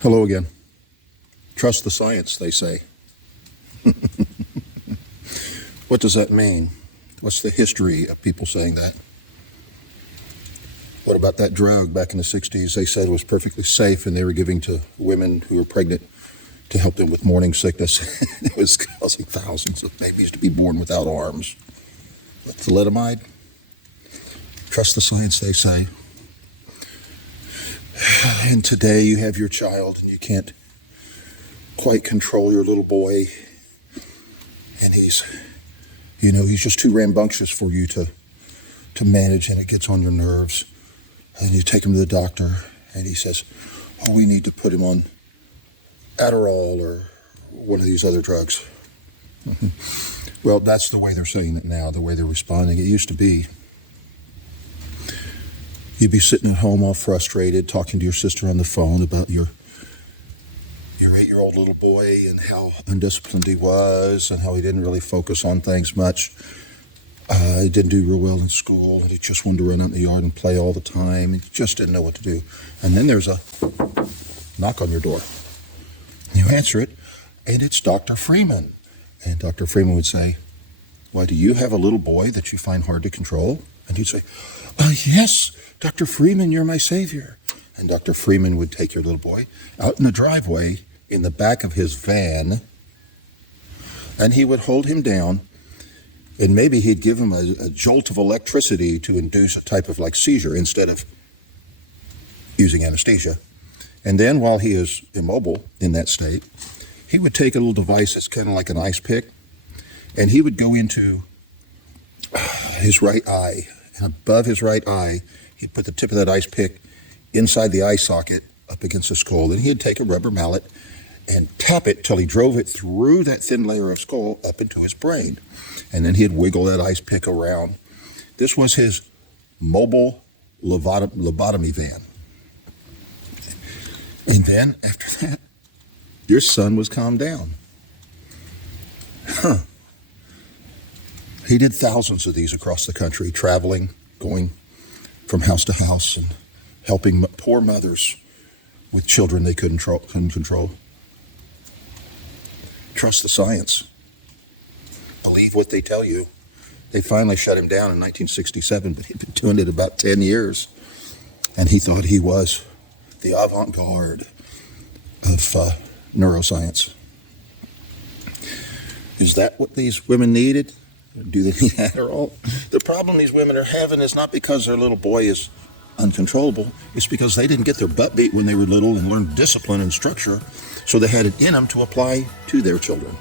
Hello again. Trust the science, they say. What does that mean? What's the history of people saying that? What about that drug back in the 60s they said was perfectly safe and they were giving to women who were pregnant to help them with morning sickness? It was causing thousands of babies to be born without arms. Thalidomide? Trust the science, they say. And today you have your child and you can't quite control your little boy, and he's just too rambunctious for you to manage, and it gets on your nerves. And you take him to the doctor and he says, oh, we need to put him on Adderall or one of these other drugs. Well, that's the way they're saying it now, the way they're responding. It used to be you'd be sitting at home all frustrated, talking to your sister on the phone about your 8-year-old little boy and how undisciplined he was and how he didn't really focus on things much. He didn't do real well in school, and he just wanted to run out in the yard and play all the time. He just didn't know what to do. And then there's a knock on your door. You answer it, and it's Dr. Freeman. And Dr. Freeman would say, why, do you have a little boy that you find hard to control? And you'd say, yes, Dr. Freeman, you're my savior. And Dr. Freeman would take your little boy out in the driveway in the back of his van, and he would hold him down, and maybe he'd give him a jolt of electricity to induce a type of seizure instead of using anesthesia. And then while he is immobile in that state, he would take a little device that's kind of like an ice pick, and he would go into his right eye, and above his right eye, he'd put the tip of that ice pick inside the eye socket up against the skull, and he'd take a rubber mallet and tap it till he drove it through that thin layer of skull up into his brain. And then he'd wiggle that ice pick around. This was his mobile lobotomy van. And then, after that, your son was calmed down. He did thousands of these across the country, traveling, going from house to house, and helping poor mothers with children they couldn't control. Trust the science. Believe what they tell you. They finally shut him down in 1967, but he'd been doing it about 10 years. And he thought he was the avant-garde of neuroscience. Is that what these women needed? Do they need Adderall? The problem these women are having is not because their little boy is uncontrollable. It's because they didn't get their butt beat when they were little and learned discipline and structure, so they had it in them to apply to their children.